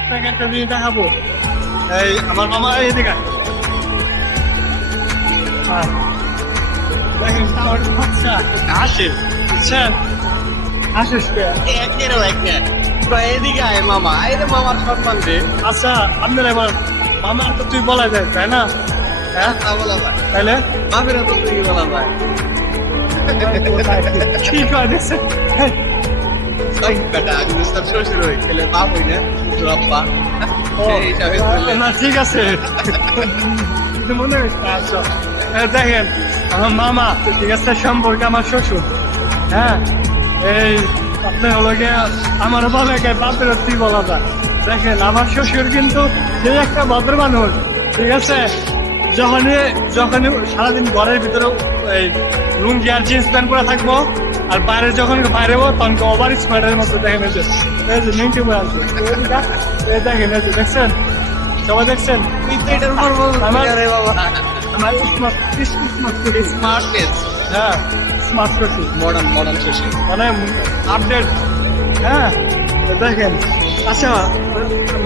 আপনাকে একটা জিনিস দেখাবো। এই আমার মামা এদিকে। দেখেন আমার বাচ্চা। হাসে বুঝছেন হাসিস একেরও একে তো এদিকে আয় মামা এই মামার সম্মান দে। আচ্ছা আপনার এবার মামার তো তুই বলা যায় তাই না? হ্যাঁ? তা বলা ভাই তাহলে মামিরা তো তুই বলা ভাই কি করে দেখছেন? ওই বেটা আমি শ্বশুর হই ছেলে বাপ হই না তোর আব্বা সেই হিসাবে না ঠিক আছে। মনে আচ্ছা দেখেন আমার মামা ঠিক আছে সম্পর্কে আমার শ্বশুর হ্যাঁ? এই আপনি হলো গিয়ে আমার গে বাপের তুই বলা যায়। দেখেন আমার শ্বশুর কিন্তু একটা ভদ্র মানুষ ঠিক আছে? যখনই যখনই সারাদিন ঘরের ভিতরে এই লুঙ্গি আর জিন্স প্যান্ট পরে থাকব আর বাইরে যখন বাইরে তখন ওভার স্মার্টের মতো দেখেন এই যে এই যে বয়ে আসবে এই দেখেন এই যে দেখছেন? সবাই দেখছেন? এটার উপর আমার- আমার স্মার্ট স্মার্ট হ্যাঁ স্মার্ট মডার্ন মডার্ন মানে আপডেট হ্যাঁ দেখেন। আচ্ছা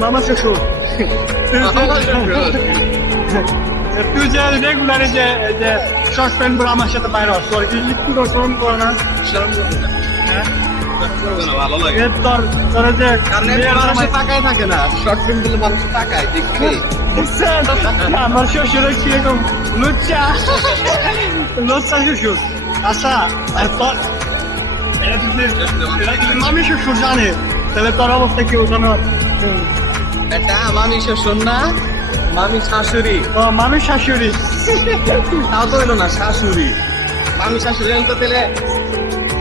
মামা শ্বশুর। তুই যে- মামা যে যে শর্ট প্যান্ট পরে আমার সাথে বাইরে হস তোর কি একটু শরম করে না শরম করবে না হ্যাঁ আচ্ছা মামি শ্বশুর জানে তাহলে তোর অবস্থা কেউ জানো এটা মামি শ্বশুর না মামি শাশুড়ি। ও মামি শাশুড়ি। তাও তো হইল না শাশুড়ি। মামি শাশুড়ি আমি তো তাহলে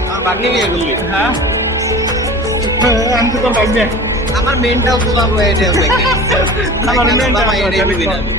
আমার ভাগ্নি বিয়ে করলি। হ্যাঁ? আমি তো তোর ভাগ্নি। আমার মেনটাও তো যাব এটা আমার মেনটা না আমি।